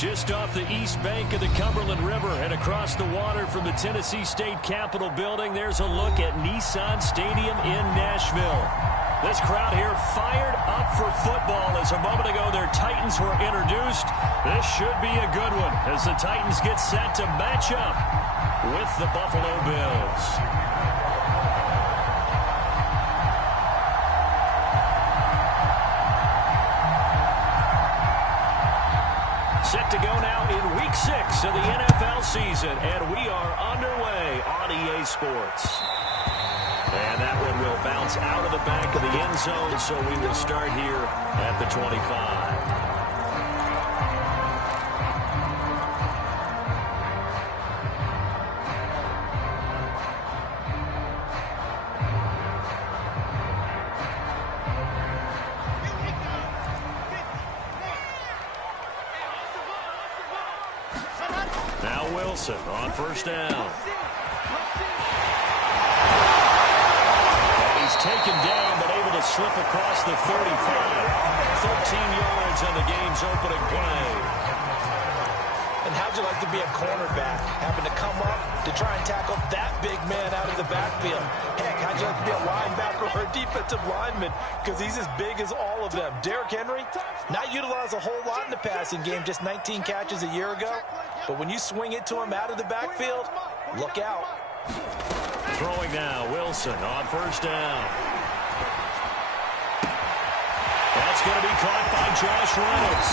Just off the east bank of the Cumberland River and across the water from the Tennessee State Capitol building, there's a look at Nissan Stadium in Nashville. This crowd here fired up for football as a moment ago their Titans were introduced. This should be a good one as the Titans get set to match up with the Buffalo Bills. Set to go now in Week 6 of the NFL season, and we are underway on EA Sports. And that one will bounce out of the back of the end zone, so we will start here at the 25. Now Wilson on first down. Taken down, but able to slip across the 35. 13 yards on the game's opening play. And how'd you like to be a cornerback, having to come up to try and tackle that big man out of the backfield? Heck, how'd you like to be a linebacker or a defensive lineman? Because he's as big as all of them. Derrick Henry, not utilized a whole lot in the passing game, just 19 catches a year ago. But when you swing it to him out of the backfield, look out. Throwing now, Wilson on first down. That's going to be caught by Josh Reynolds.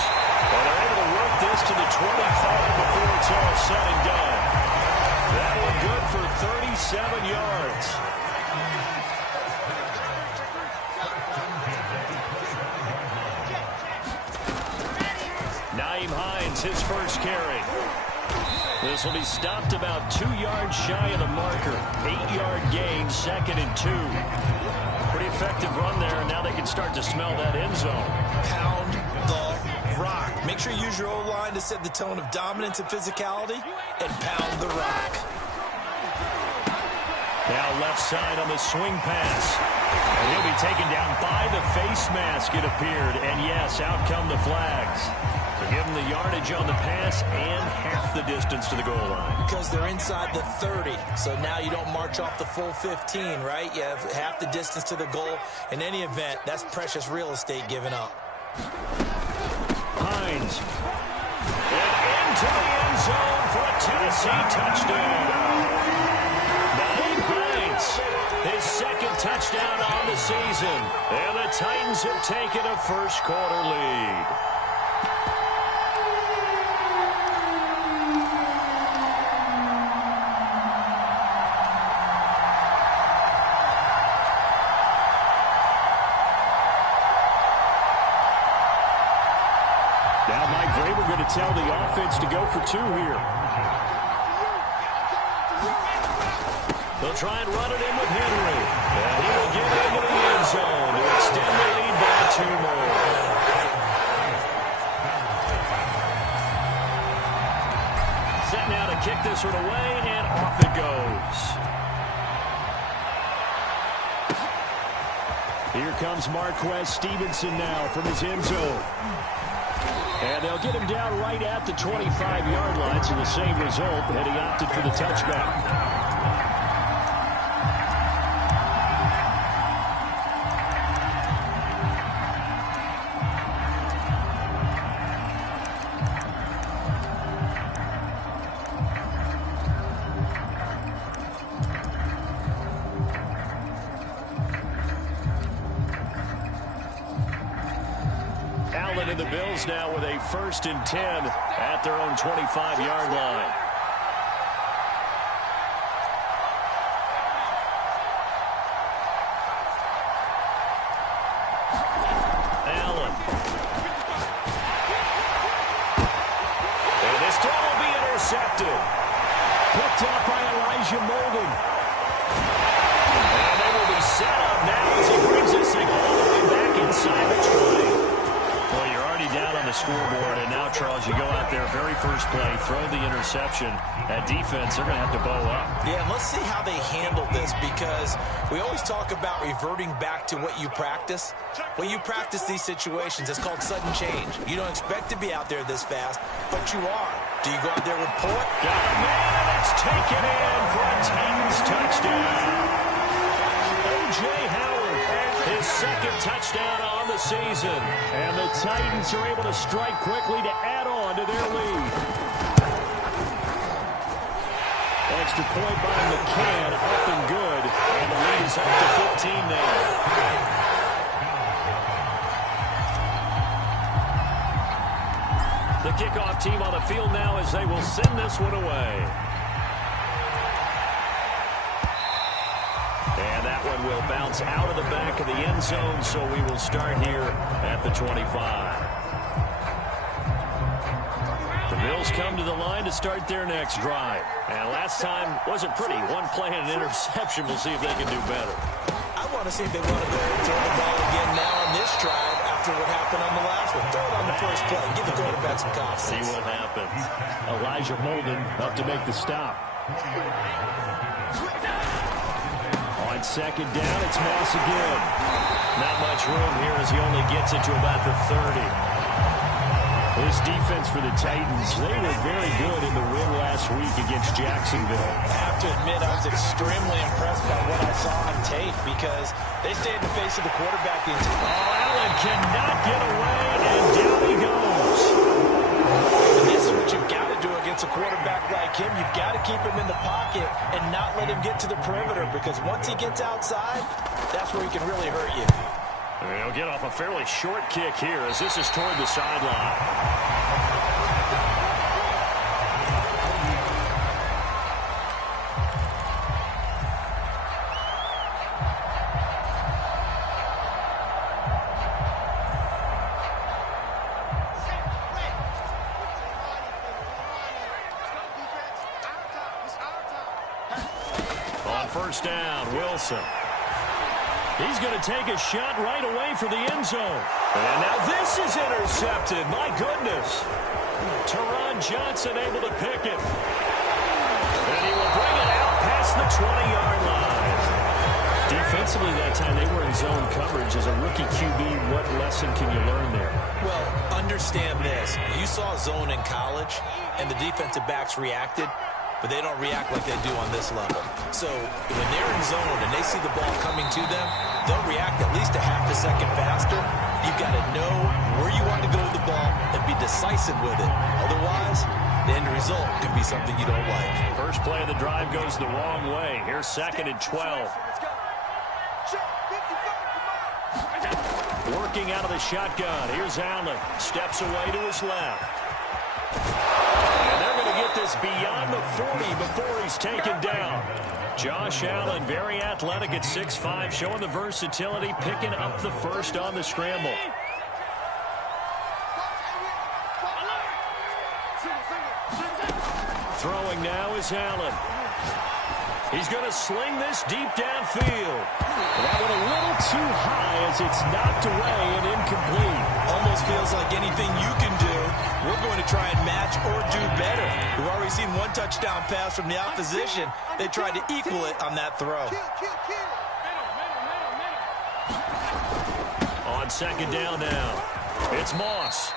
Well, they're able to work this to the 25 before it's all said and done. That one good for 37 yards. Nyheim Hines, his first carry. This will be stopped about 2 yards shy of the marker. 8-yard gain, 2nd and 2. Pretty effective run there, and now they can start to smell that end zone. Pound the rock. Make sure you use your O-line to set the tone of dominance and physicality, and pound the rock. Now left side on the swing pass. And he'll be taken down by the face mask, it appeared. And yes, out come the flags. To give them the yardage on the pass and half the distance to the goal line. Because they're inside the 30, so now you don't march off the full 15, right? You have half the distance to the goal. In any event, that's precious real estate given up. Hines. And into the end zone for a Tennessee touchdown. Nyheim Hines, his second touchdown on the season. And the Titans have taken a first-quarter lead. Tell the offense to go for 2 here. They'll try and run it in with Henry. And he will get into the end zone to extend the lead by 2 more. Set now to kick this one away, and off it goes. Here comes Marquez Stevenson now from his end zone. And they'll get him down right at the 25-yard line, so the same result, and he opted for the touchback. And the Bills now with a 1st and 10 at their own 25-yard line. Allen. And this throw will be intercepted. Picked up by Elijah Molden. And they will be set up now as he brings this thing all the way back inside the 20. Well, you're already down on the scoreboard, and now, Charles, you go out there for very first play, throw the interception. That defense, they're going to have to bow up. Yeah, and let's see how they handle this, because we always talk about reverting back to what you practice. When you practice these situations, it's called sudden change. You don't expect to be out there this fast, but you are. Do you go out there with point? Got a man, it's taken in for a Titans touchdown. O.J. Howard, his second touchdown on the season. And the Titans are able to strike quickly to add on to their lead. Extra point by McCann, up and good. And the lead is up to 15 now. The kickoff team on the field now as they will send this one away. And that one will bounce out of the back of the end zone, so we will start here at the 25. The Bills come to the line to start their next drive. And last time wasn't pretty. One play and an interception. We'll see if they can do better. I want to see if they want to go and throw the ball again now on this drive after what happened on the last one. Throw it on the first play. Give the quarterback some confidence. See what happens. Elijah Molden up to make the stop. On second down, it's Moss again. Not much room here as he only gets it to about the 30. This defense for the Titans, they were very good in the win last week against Jacksonville. I have to admit, I was extremely impressed by what I saw on tape because they stayed in the face of the quarterback the entire time. Allen cannot get away, and down he goes. And this is what you've got to do against a quarterback like him. You've got to keep him in the pocket and not let him get to the perimeter, because once he gets outside, that's where he can really hurt you. He'll get off a fairly short kick here as this is toward the sideline. On first down, Wilson. He's going to take a shot right away for the end zone. And now this is intercepted. My goodness. Teron Johnson able to pick it. And he will bring it out past the 20-yard line. Defensively that time, they were in zone coverage. As a rookie QB, what lesson can you learn there? Well, understand this. You saw zone in college, and the defensive backs reacted, but they don't react like they do on this level. So when they're in zone and they see the ball coming to them, they'll react at least a half a second faster. You've got to know where you want to go with the ball and be decisive with it. Otherwise, the end result could be something you don't like. First play of the drive goes the wrong way. Here's second and 12. Working out of the shotgun. Here's Allen. Steps away to his left. And they're going to get this beyond the 40 before he's taken down. Josh Allen, very athletic at 6'5", showing the versatility, picking up the first on the scramble. Throwing now is Allen. He's going to sling this deep downfield. That one a little too high as it's knocked away and incomplete. Almost feels like anything you can do, we're going to try and match or do better. We've already seen one touchdown pass from the opposition. They tried to equal it on that throw. On second down now, it's Moss.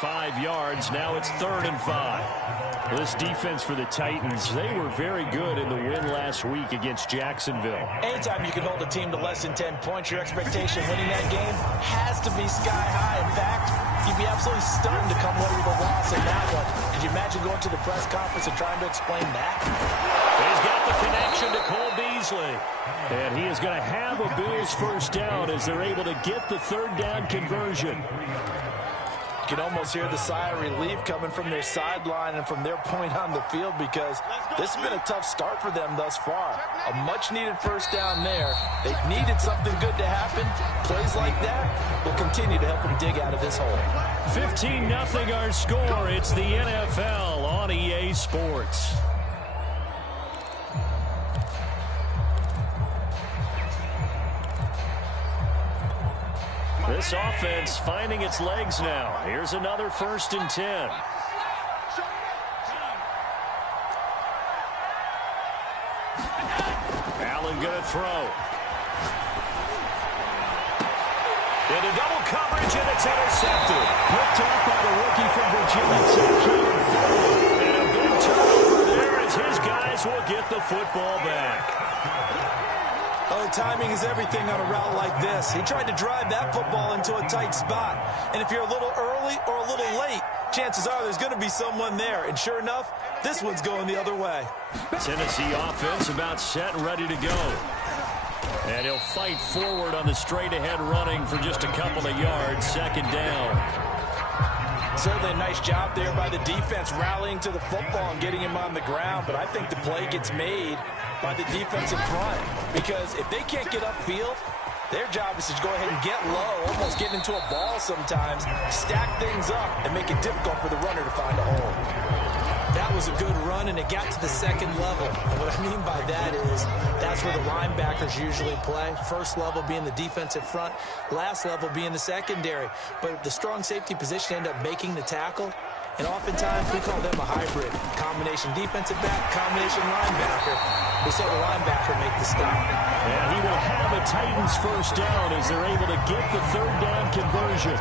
5 yards. Now it's 3rd and 5. This defense for the Titans, they were very good in the win last week against Jacksonville. Anytime you can hold a team to less than 10 points, your expectation winning that game has to be sky high. In fact, you'd be absolutely stunned to come away with a loss in that one. Did you imagine going to the press conference and trying to explain that? He's got the connection to Cole Beasley. And he is going to have a Bills first down as they're able to get the 3rd down conversion. You can almost hear the sigh of relief coming from their sideline and from their point on the field, because this has been a tough start for them thus far. A much-needed first down there. They needed something good to happen. Plays like that will continue to help them dig out of this hole. 15-0 our score. It's the NFL on EA Sports. This offense finding its legs now. Here's another 1st and 10. and going to throw. Into double coverage, and it's intercepted. Picked up by the rookie from Virginia Tech, and a big turnover there as his guys will get the football back. Oh, timing is everything on a route like this. He tried to drive that football into a tight spot. And if you're a little early or a little late, chances are there's going to be someone there. And sure enough, this one's going the other way. Tennessee offense about set and ready to go. And he'll fight forward on the straight-ahead running for just a couple of yards, second down. Certainly a nice job there by the defense rallying to the football and getting him on the ground. But I think the play gets made by the defense in front. Because if they can't get upfield, their job is to go ahead and get low, almost get into a ball sometimes, stack things up, and make it difficult for the runner to find a hole. That was a good run, and it got to the second level. And what I mean by that is that's where the linebackers usually play. First level being the defensive front, last level being the secondary. But the strong safety position end up making the tackle. And oftentimes we call them a hybrid. Combination defensive back, combination linebacker. We saw the linebacker make the stop. And he will have a Titans first down as they're able to get the third down conversion.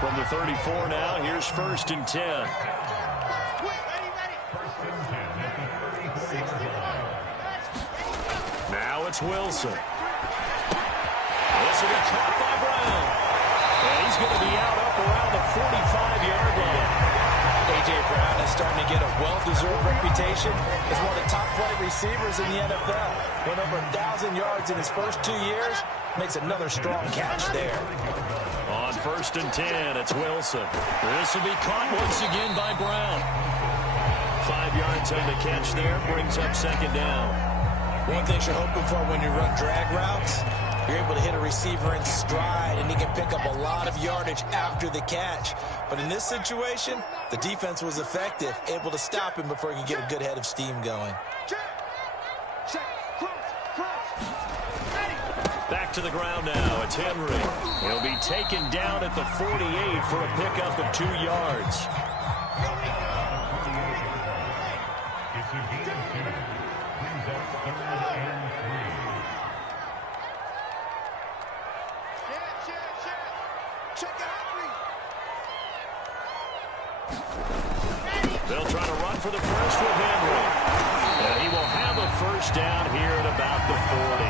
From the 34 now, here's 1st and 10. Now it's Wilson. This will be caught by Brown. And he's going to be out up around the 45-yard line. A.J. Brown is starting to get a well-deserved reputation as one of the top-flight receivers in the NFL. Went over 1,000 yards in his first 2 years. Makes another strong catch there. On 1st and 10, it's Wilson. This will be caught once again by Brown. 5 yards on the catch there, brings up second down. One thing you're hoping for when you run drag routes, you're able to hit a receiver in stride, and he can pick up a lot of yardage after the catch. But in this situation, the defense was effective, able to stop him before he could get a good head of steam going. Back to the ground now. It's Henry. He'll be taken down at the 48 for a pickup of 2 yards. They'll try to run for the first with Henry. And he will have a first down here at about the 40.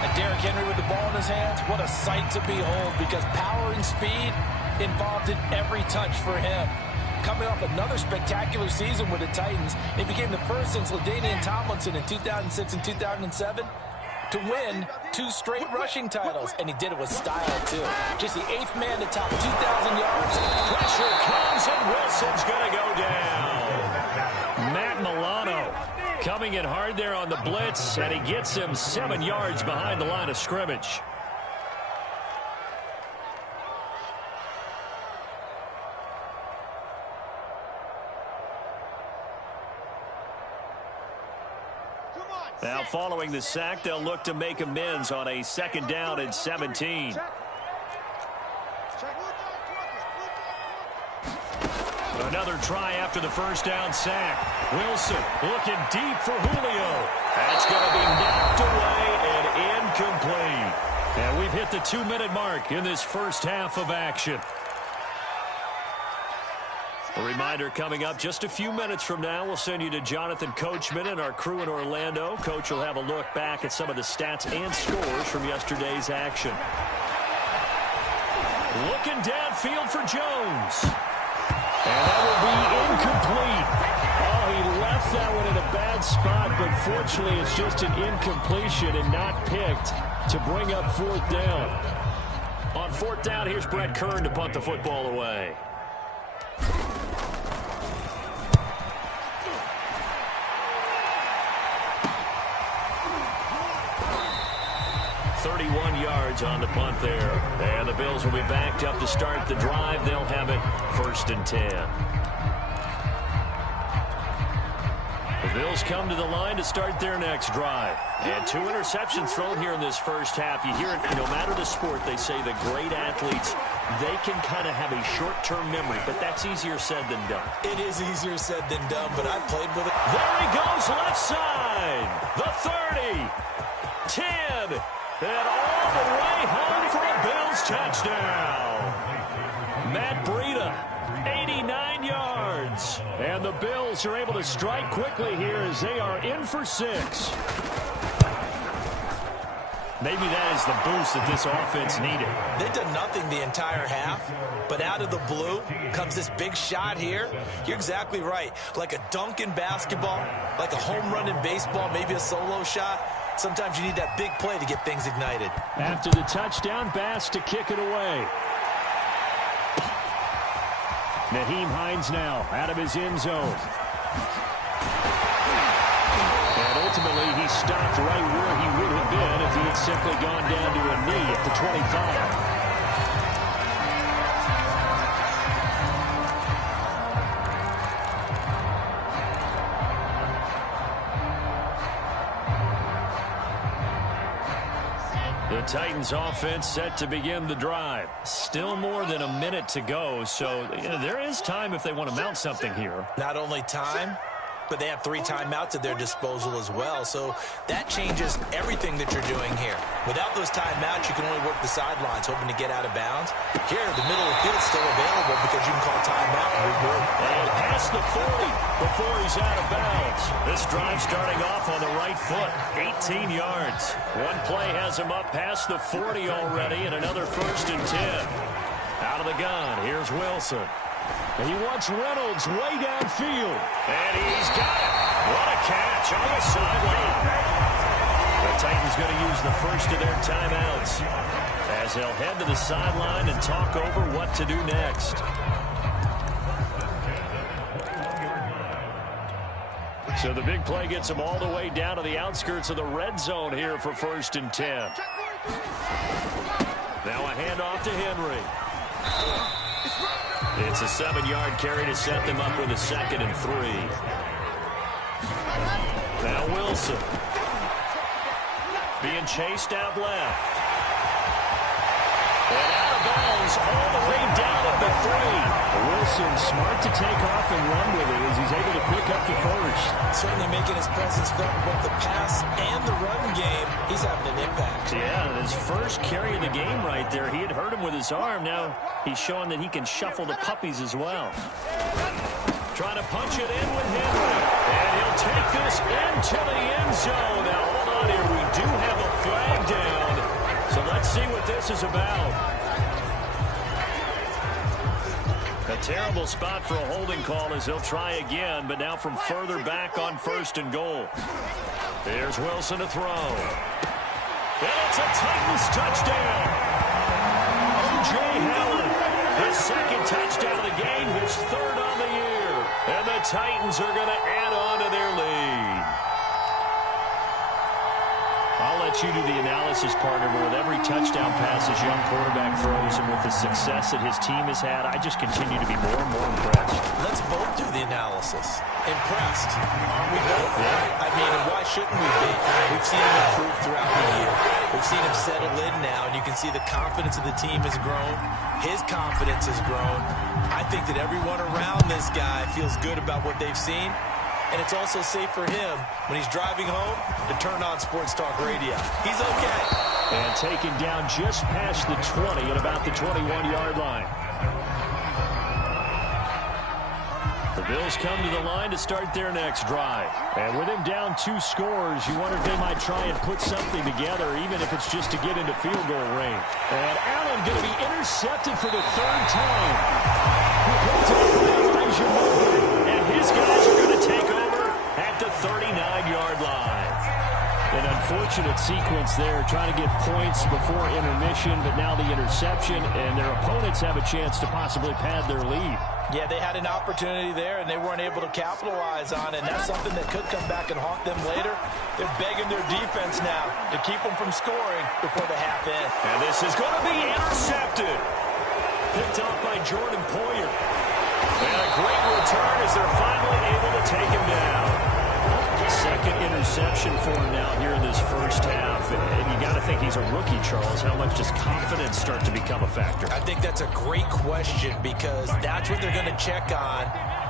And Derrick Henry with the ball in his hands, what a sight to behold, because power and speed involved in every touch for him. Coming off another spectacular season with the Titans, he became the first since LaDainian Tomlinson in 2006 and 2007 to win 2 straight rushing titles, and he did it with style, too. Just the 8th man to top 2,000 yards. Pressure comes, and Wilson's going to go down. Matt Milano coming in hard there on the blitz, and he gets him 7 yards behind the line of scrimmage. Now, following the sack, they'll look to make amends on a 2nd down and 17. Another try after the first down sack. Wilson looking deep for Julio. That's going to be knocked away and incomplete. And we've hit the 2-minute mark in this first half of action. A reminder coming up just a few minutes from now, we'll send you to Jonathan Coachman and our crew in Orlando. Coach will have a look back at some of the stats and scores from yesterday's action. Looking downfield for Jones. And that will be incomplete. Oh, he left that one in a bad spot, but fortunately it's just an incompletion and not picked to bring up 4th down. On 4th down, here's Brett Kern to punt the football away. 31 yards on the punt there. And the Bills will be backed up to start the drive. They'll have it 1st and 10. The Bills come to the line to start their next drive. And 2 interceptions thrown here in this first half. You hear it, no matter the sport, they say the great athletes, they can kind of have a short-term memory, but that's easier said than done. It is easier said than done, but I played with it. There he goes, left side. The 30. 10. And all the way home for a Bills touchdown. Matt Breida, 89 yards. And the Bills are able to strike quickly here as they are in for 6. Maybe that is the boost that this offense needed. They've done nothing the entire half, but out of the blue comes this big shot here. You're exactly right. Like a dunk in basketball, like a home run in baseball, maybe a solo shot. Sometimes you need that big play to get things ignited. After the touchdown, Bass to kick it away. Nyheim Hines now out of his end zone. And ultimately, he stopped right where he would have been if he had simply gone down to a knee at the 25. The Titans offense set to begin the drive. Still more than a minute to go, so there is time if they want to mount something here. Not only time, but they have 3 timeouts at their disposal as well, so that changes everything that you're doing here. Without those timeouts, you can only work the sidelines, hoping to get out of bounds. Here, the middle of the field is still available because you can call timeout and regroup. And past the 40 before he's out of bounds. This drive starting off on the right foot, 18 yards. One play has him up past the 40 already, and another 1st and 10. Out of the gun, here's Wilson. He wants Reynolds way downfield. And he's got it. What a catch on the sideline. The Titans going to use the first of their timeouts as they'll head to the sideline and talk over what to do next. So the big play gets them all the way down to the outskirts of the red zone here for 1st and 10. Now a handoff to Henry. It's a 7-yard carry to set them up with a 2nd and 3. Now Wilson. Being chased out left. And out of bounds all the way down at the 3. Wilson smart to take off and run with it as he's able to pick up the 1st. Certainly making his presence felt in both the pass and the run game. He's having an impact. Yeah, his first carry of the game right there. He had hurt him with his arm. Now he's showing that he can shuffle the puppies as well. Trying to punch it in with Henry. And he'll take this into the end zone. Now hold on here. We do have a flag down. So let's see what this is about. A terrible spot for a holding call as they'll try again, but now from further back on 1st and goal. There's Wilson to throw. And it's a Titans touchdown. O.J. Howard, his 2nd touchdown of the game, his 3rd on the year. And the Titans are going to add on to their lead. I'll let you do the analysis, partner, but with every touchdown pass his young quarterback throws and with the success that his team has had, I just continue to be more and more impressed. Let's both do the analysis. Impressed. Aren't we both? Yeah. I mean, and why shouldn't we be? We've seen him improve throughout the year. We've seen him settle in now, and you can see the confidence of the team has grown. His confidence has grown. I think that everyone around this guy feels good about what they've seen. And it's also safe for him when he's driving home to turn on Sports Talk Radio. He's okay. And taken down just past the 20 at about the 21-yard line. The Bills come to the line to start their next drive. And with him down 2 scores, you wonder if they might try and put something together, even if it's just to get into field goal range. And Allen going to be intercepted for the 3rd time. And his guys are going to take over at the 39-yard line. An unfortunate sequence there, trying to get points before intermission, but now the interception, and their opponents have a chance to possibly pad their lead. Yeah, they had an opportunity there, and they weren't able to capitalize on it, and that's something that could come back and haunt them later. They're begging their defense now to keep them from scoring before the half end. And this is going to be intercepted. Picked off by Jordan Poyer. And a great return as they're finally able to take him down. 2nd interception for him now here in this first half. And you got to think he's a rookie, Charles. How much does confidence start to become a factor? I think that's a great question because that's what they're going to check on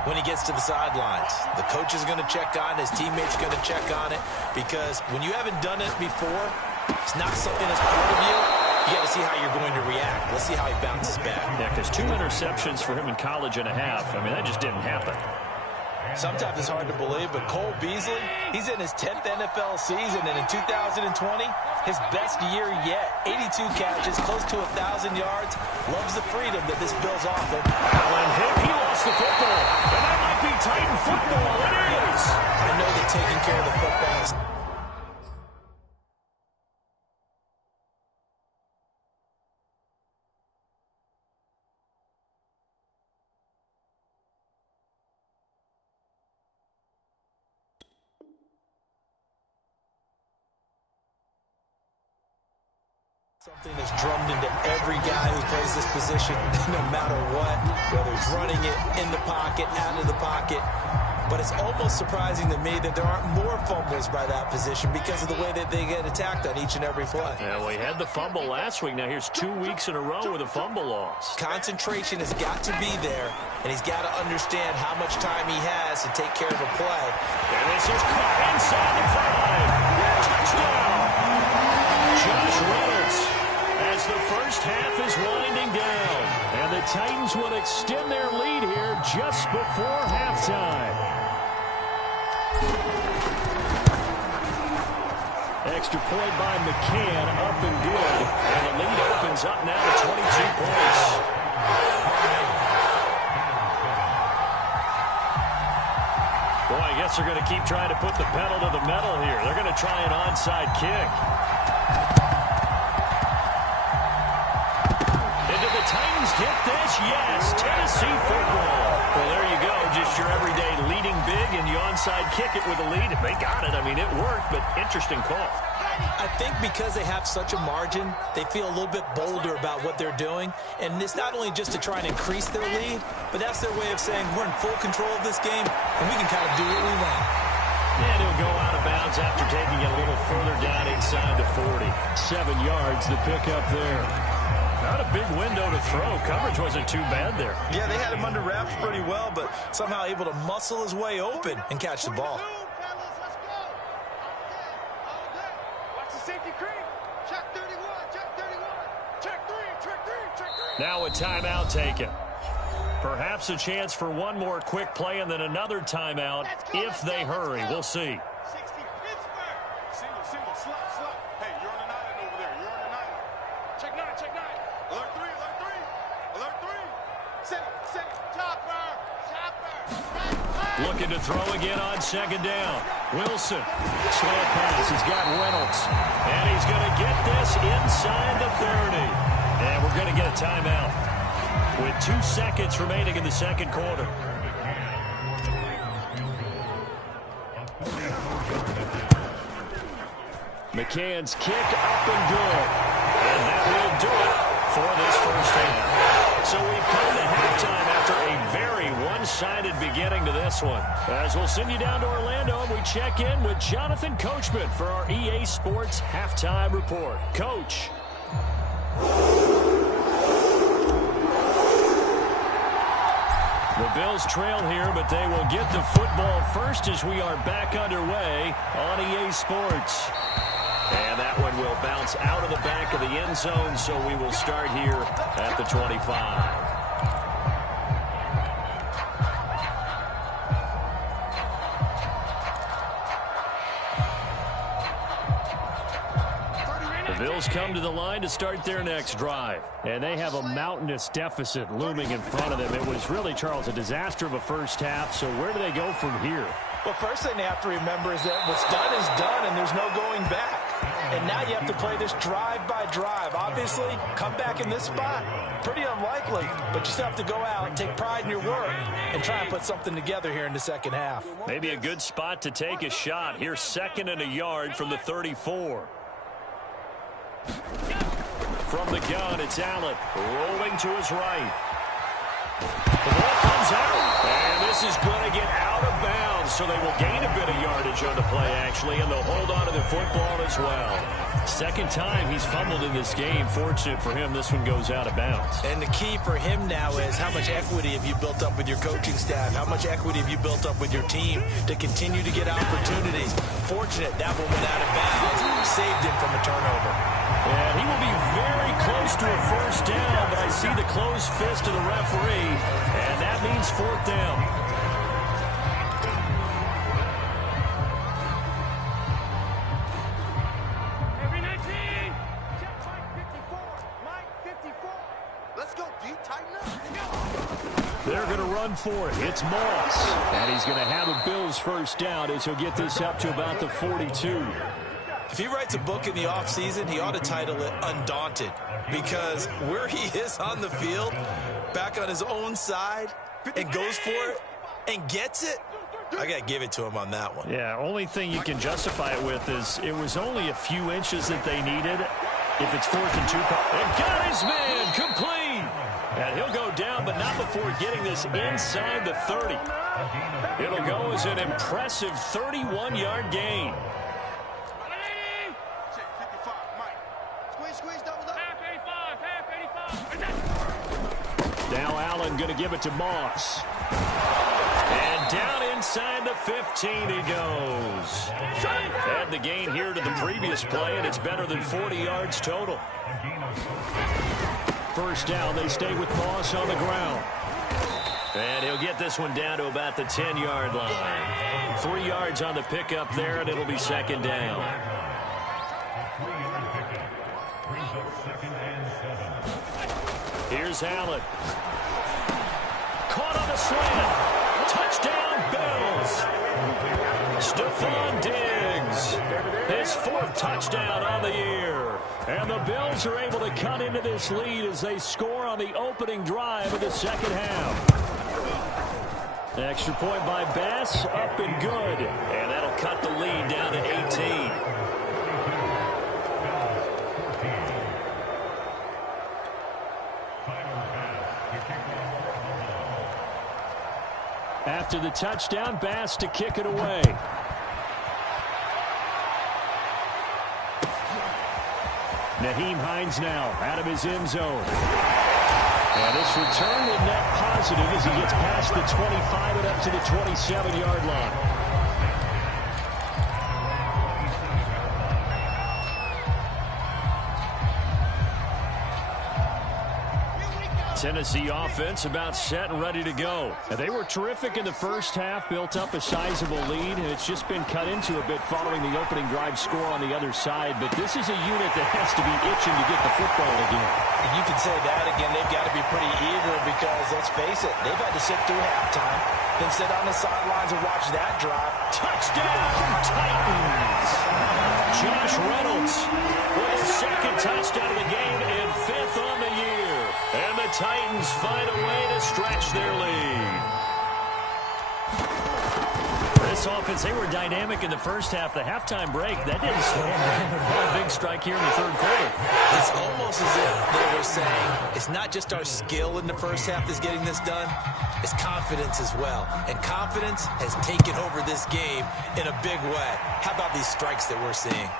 when he gets to the sidelines. The coach is going to check on it. His teammates are going to check on it because when you haven't done it before, it's not something that's part of you, you got to see how you're going to react. Let's see how he bounces back. Yeah, because 2 interceptions for him in college and a half. I mean, that just didn't happen. Sometimes it's hard to believe, but Cole Beasley, he's in his 10th NFL season, and in 2020, his best year yet. 82 catches, close to 1,000 yards. Loves the freedom that this Bills offer. Allen hit, he lost the football. And that might be Titan football. It is. I know that taking care of the football is... something that's drummed into every guy who plays this position, no matter what, whether he's running it in the pocket, out of the pocket. But it's almost surprising to me that there aren't more fumbles by that position because of the way that they get attacked on each and every play. Yeah, well, he had the fumble last week. Now here's 2 weeks in a row with a fumble loss. Concentration has got to be there, and he's got to understand how much time he has to take care of a play. And this is caught inside the 5. Touchdown! Josh Reynolds, as the first half is winding down. And the Titans will extend their lead here just before halftime. Extra point by McCann, up and good. And the lead opens up now to 22 points. Boy, I guess they're going to keep trying to put the pedal to the metal here. They're going to try an onside kick. Did the Titans get this? Yes, Tennessee football. Well, there you go. Just your everyday leading big, and you onside kick it with a lead. They got it. I mean, it worked, but interesting call. I think because they have such a margin, they feel a little bit bolder about what they're doing. And it's not only just to try and increase their lead, but that's their way of saying we're in full control of this game, and we can kind of do what we want. And he'll go out of bounds after taking it a little further down inside the 40. 7 yards, the pickup there. Not a big window to throw. Coverage wasn't too bad there. Yeah, they had him under wraps pretty well, but somehow able to muscle his way open and catch the ball. Now a timeout taken. Perhaps a chance for one more quick play and then another timeout if they hurry. We'll see. Looking to throw again on second down. Wilson. Slow pass. He's got Reynolds. And he's going to get this inside the 30. And we're going to get a timeout with 2 seconds remaining in the second quarter. McCann's kick up and good. And that will do it for this first half. So we've come to halftime after a very one-sided beginning to this one. As we'll send you down to Orlando, and we check in with Jonathan Coachman for our EA Sports Halftime Report. Coach. The Bills trail here, but they will get the football first as we are back underway on EA Sports. And that one will bounce out of the back of the end zone, so we will start here at the 25. The Bills come to the line to start their next drive. And they have a mountainous deficit looming in front of them. It was really, Charles, a disaster of a first half. So where do they go from here? Well, first thing they have to remember is that what's done is done, and there's no going back. And now you have to play this drive by drive. Obviously, come back in this spot, pretty unlikely, but you still have to go out and take pride in your work and try and put something together here in the second half. Maybe a good spot to take a shot. Here's 2nd and a yard from the 34. From the gun, it's Allen rolling to his right. The ball comes out, and this is going to get out of bounds, so they will gain a bit of yardage on the play, actually, and they'll hold on to the football as well. Second time he's fumbled in this game. Fortunate for him, this one goes out of bounds. And the key for him now is how much equity have you built up with your coaching staff? How much equity have you built up with your team to continue to get opportunities? Fortunate that one went out of bounds, saved him from a turnover. closed fist to the referee, and that means fourth down. Every 19. Check Mike 54. Mike 54. Let's go, D. Tighten up. They're going to run for it. It's Moss. And he's going to have a Bills first down as he'll get this up to about the 42. If he writes a book in the offseason, he ought to title it Undaunted, because where he is on the field, back on his own side, and goes for it and gets it, I got to give it to him on that one. Yeah, only thing you can justify it with is it was only a few inches that they needed. If it's 4th and 2, and got his man complete. And he'll go down, but not before getting this inside the 30. It'll go as an impressive 31-yard gain. Now Allen going to give it to Moss. And down inside the 15 he goes. Add the gain here to the previous play, and it's better than 40 yards total. First down, they stay with Moss on the ground. And he'll get this one down to about the 10-yard line. 3 yards on the pickup there, and it'll be second down. Here's Allen. Caught on the slant. Touchdown, Bills. Stephon Diggs. His 4th touchdown on the year. And the Bills are able to cut into this lead as they score on the opening drive of the second half. Extra point by Bass, up and good. And that'll cut the lead down to 18. After the touchdown, Bass to kick it away. Nyheim Hines now out of his end zone. And this return will net positive as he gets past the 25 and up to the 27-yard line. Tennessee offense about set and ready to go. And they were terrific in the first half, built up a sizable lead, and it's just been cut into a bit following the opening drive score on the other side. But this is a unit that has to be itching to get the football again. And you could say that again. They've got to be pretty eager because, let's face it, they've had to sit through halftime, then sit on the sidelines and watch that drive. Touchdown, Titans! Josh Reynolds with his 2nd touchdown of the game and 5th on the year. And the Titans find a way to stretch their lead. This offense, they were dynamic in the first half. The halftime break, that didn't slow them down. A big strike here in the 3rd quarter. It's almost as if they were saying, it's not just our skill in the first half that's getting this done, it's confidence as well. And confidence has taken over this game in a big way. How about these strikes that we're seeing?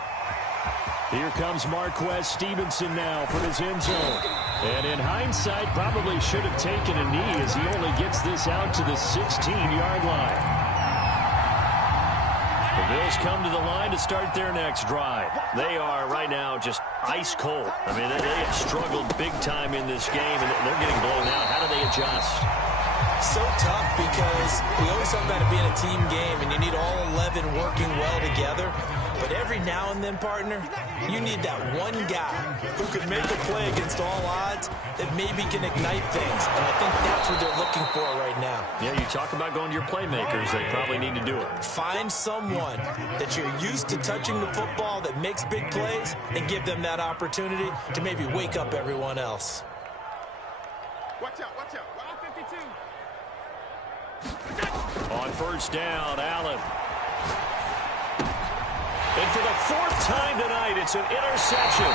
Here comes Marquez Stevenson now from his end zone. And in hindsight, probably should have taken a knee as he only gets this out to the 16-yard line. The Bills come to the line to start their next drive. They are right now just ice cold. I mean, they have struggled big time in this game, and they're getting blown out. How do they adjust? So tough because we always talk about it being a team game, and you need all 11 working well together. But every now and then, partner, you need that one guy who can make a play against all odds that maybe can ignite things. And I think that's what they're looking for right now. Yeah, you talk about going to your playmakers. They probably need to do it. Find someone that you're used to touching the football that makes big plays and give them that opportunity to maybe wake up everyone else. Watch out, watch out. Wild 52. On first down, Allen. And for the 4th time tonight, it's an interception.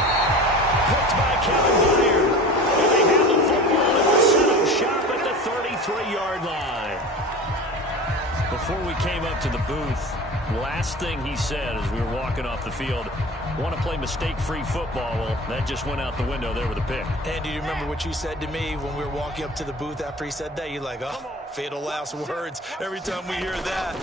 Picked by Kevin Byard. And they have the football in the setup shop at the 33-yard line. Before we came up to the booth, last thing he said as we were walking off the field, want to play mistake-free football. Well, that just went out the window there with a pick. And do you remember what you said to me when we were walking up to the booth after he said that? You're like, oh, fatal last words every time we hear that.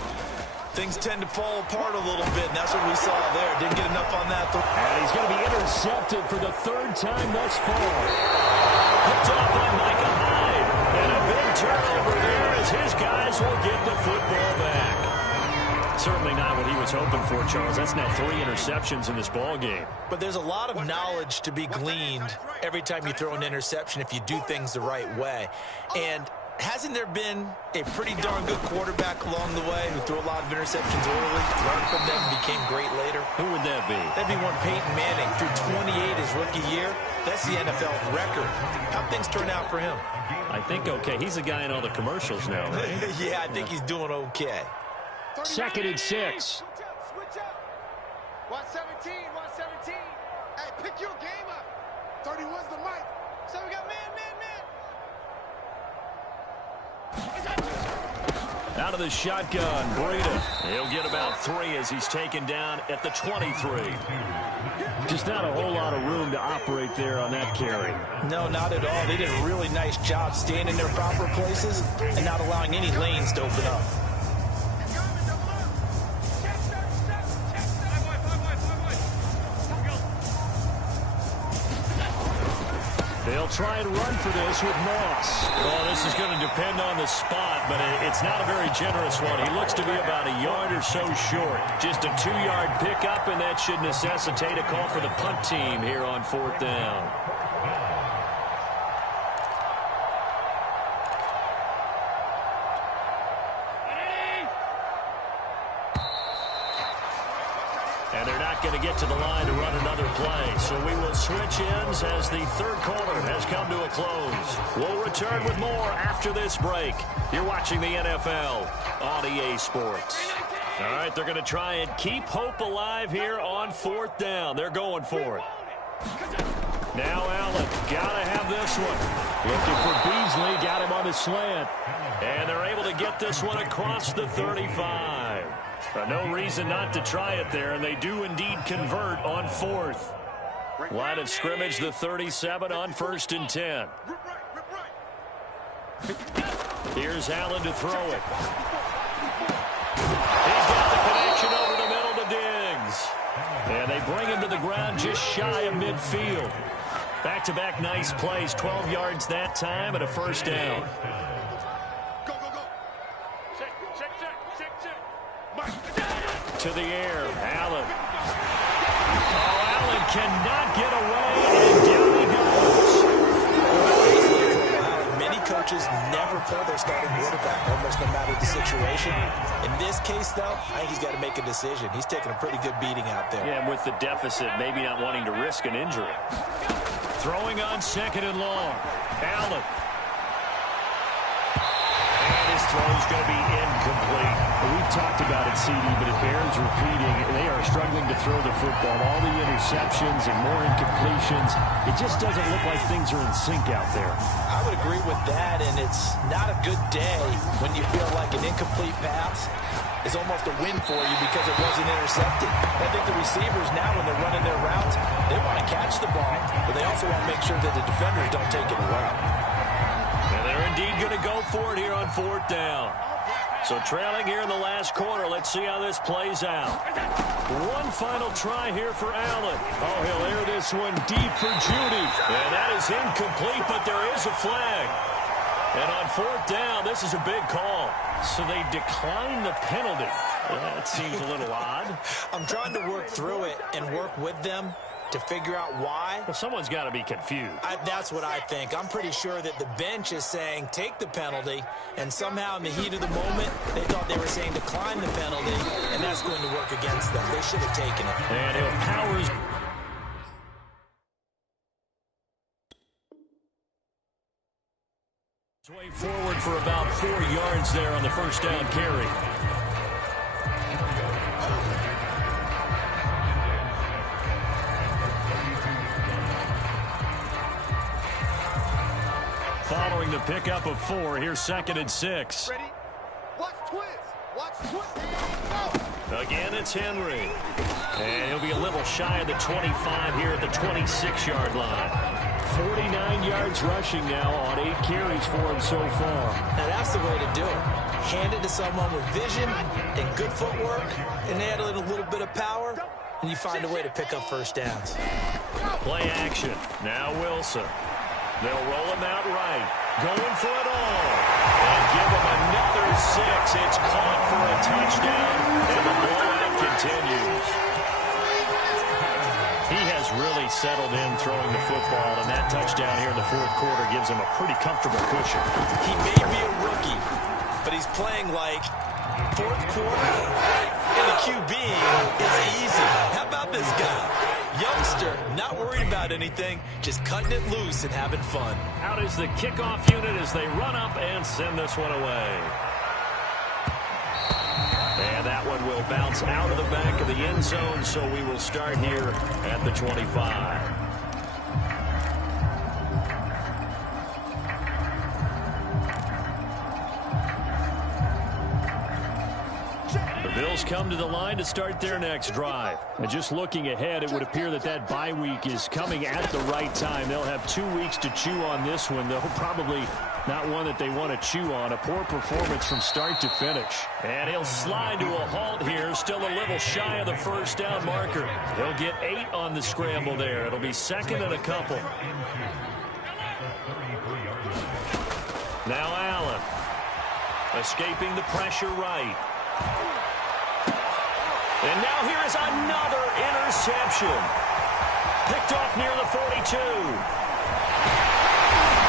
things tend to fall apart a little bit, and that's what we saw there. Didn't get enough on that. And he's going to be intercepted for the third time thus far. Picked off by Micah Hyde. And a big turnover there as his guys will get the football back. Certainly not what he was hoping for, Charles. That's now 3 interceptions in this ball game. But there's a lot of knowledge to be gleaned every time you throw an interception if you do things the right way. And hasn't there been a pretty darn good quarterback along the way who threw a lot of interceptions early, learned from them, and became great later? Who would that be? That'd be one Peyton Manning. Threw 28 his rookie year. That's the NFL record. How'd things turn out for him? I think okay. He's a guy in all the commercials now, right? Yeah, I think he's doing okay. 2nd and 6. Switch up. 117, 117. Hey, pick your game up. 31's the mic. So we got man. Out of the shotgun, Breida. He'll get about 3 as he's taken down at the 23. Just not a whole lot of room to operate there on that carry. No, not at all. They did a really nice job staying in their proper places and not allowing any lanes to open up. They'll try and run for this with Moss. Well, this is going to depend on the spot, but it's not a very generous one. He looks to be about a yard or so short. Just a 2-yard pickup, and that should necessitate a call for the punt team here on 4th down. And they're not going to get to the line to run another play. So we will switch ends as the 3rd quarter has come to a close. We'll return with more after this break. You're watching the NFL on EA Sports. All right, they're going to try and keep hope alive here on 4th down. They're going for it. Now Allen, got to have this one. Looking for Beasley, got him on the slant. And they're able to get this one across the 35. No reason not to try it there, and they do indeed convert on 4th. Line of scrimmage, the 37 on 1st and 10. Here's Allen to throw it. He's got the connection over the middle to Diggs. And they bring him to the ground just shy of midfield. Back-to-back nice plays, 12 yards that time and a 1st down. To the air, Allen. Oh, Allen cannot get away, and down he goes. Many coaches never pull their starting quarterback, almost no matter the situation. In this case, though, I think he's got to make a decision. He's taking a pretty good beating out there. Yeah, and with the deficit, maybe not wanting to risk an injury. Throwing on 2nd and long. Allen. And his throw's going to be incomplete. We've talked about it, CD, but it bears repeating. They are struggling to throw the football. All the interceptions and more incompletions. It just doesn't look like things are in sync out there. I would agree with that, and it's not a good day when you feel like an incomplete pass is almost a win for you because it wasn't intercepted. I think the receivers now, when they're running their routes, they want to catch the ball, but they also want to make sure that the defenders don't take it away. And they're indeed going to go for it here on 4th down. So trailing here in the last quarter. Let's see how this plays out. One final try here for Allen. Oh, he'll air this one deep for Judy. And that is incomplete, but there is a flag. And on 4th down, this is a big call. So they decline the penalty. That seems a little odd. I'm trying to work through it and work with them to figure out why. Well, someone's got to be confused. That's what I think. I'm pretty sure that the bench is saying take the penalty, and somehow in the heat of the moment, they thought they were saying decline the penalty, and that's going to work against them. They should have taken it. And he'll powers. Way forward for about 4 yards there on the 1st down carry. Following the pickup of 4, here's 2nd and 6. Ready? Watch twist. Watch twist. And go. Again, it's Henry. And he'll be a little shy of the 25 here at the 26-yard line. 49 yards rushing now on 8 carries for him so far. Now, that's the way to do it. hand it to someone with vision and good footwork, and add a little bit of power, and you find a way to pick up first downs. Play action. Now Wilson. They'll roll him out right. Going for it all. And give him another 6. It's caught for a touchdown, and the blowout continues. He has really settled in throwing the football, and that touchdown here in the fourth quarter gives him a pretty comfortable cushion. He may be a rookie, but he's playing like fourth quarter, and the QB is easy. How about this guy? Youngster, not worried about anything, just cutting it loose and having fun. Out is the kickoff unit as they run up and send this one away. And that one will bounce out of the back of the end zone, so we will start here at the 25. The Bills come to the line to start their next drive. And just looking ahead, it would appear that that bye week is coming at the right time. They'll have 2 weeks to chew on this one, though probably not one that they want to chew on. A poor performance from start to finish. And he'll slide to a halt here, still a little shy of the first down marker. He'll get 8 on the scramble there. It'll be second and a couple. Now Allen, escaping the pressure right. And now here is another interception. Picked off near the 42.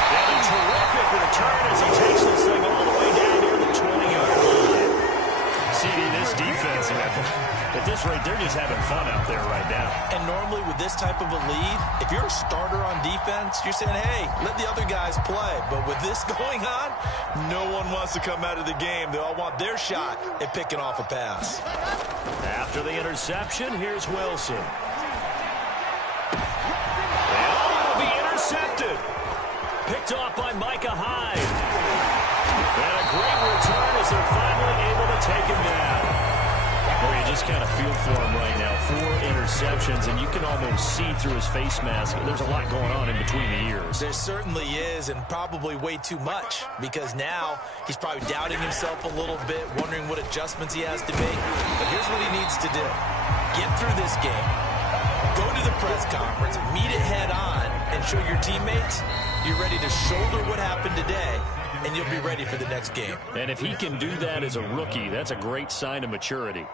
And a terrific return as he takes this thing all the way down near the 20-yard line. CD, this defense, at this rate, they're just having fun out there right now. And normally with this type of a lead, if you're a starter on defense, you're saying, hey, let the other guys play. But with this going on, no one wants to come out of the game. They all want their shot at picking off a pass. After the interception, here's Wilson. And it'll be intercepted. Picked off by Micah Hyde. And a great return as they're finally able to take him down. Well, you just kind of feel for him right now. 4 interceptions, and you can almost see through his face mask. There's a lot going on in between the ears. There certainly is, and probably way too much, because now he's probably doubting himself a little bit, wondering what adjustments he has to make. But here's what he needs to do. Get through this game. Go to the press conference, meet it head on, and show your teammates you're ready to shoulder what happened today, and you'll be ready for the next game. And if he can do that as a rookie, that's a great sign of maturity.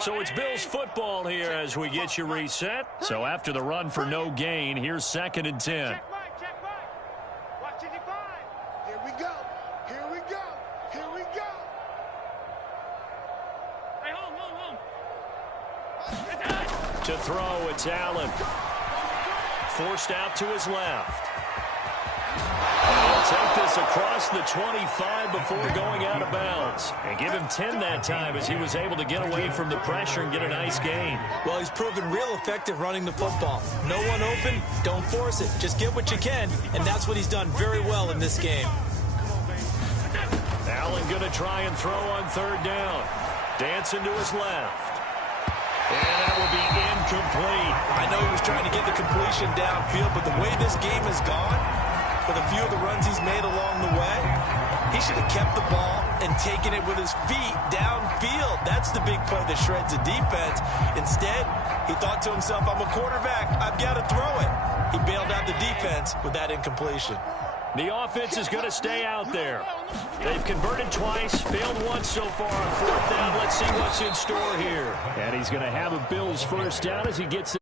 So it's Bills football here as we get you reset. So after the run for no gain, here's 2nd and 10. Check right. Watch it, here we go. Here we go. Here we go. Hey, hold. To throw, it's Allen. Forced out to his left. He'll take this across the 25 before going out of bounds. And give him 10 that time as he was able to get away from the pressure and get a nice gain. Well, he's proven real effective running the football. No one open, don't force it. Just get what you can, and that's what he's done very well in this game. Allen going to try and throw on 3rd down. Dancing to his left. And that will be incomplete. I know he was trying to get the completion downfield, but the way this game has gone, with a few of the runs he's made along the way, he should have kept the ball and taken it with his feet downfield. That's the big play that shreds the defense. Instead, he thought to himself, I'm a quarterback, I've got to throw it. He bailed out the defense with that incompletion. The offense is going to stay out there. They've converted twice, failed once so far on 4th down. Let's see what's in store here. And he's going to have a Bills first down as he gets it.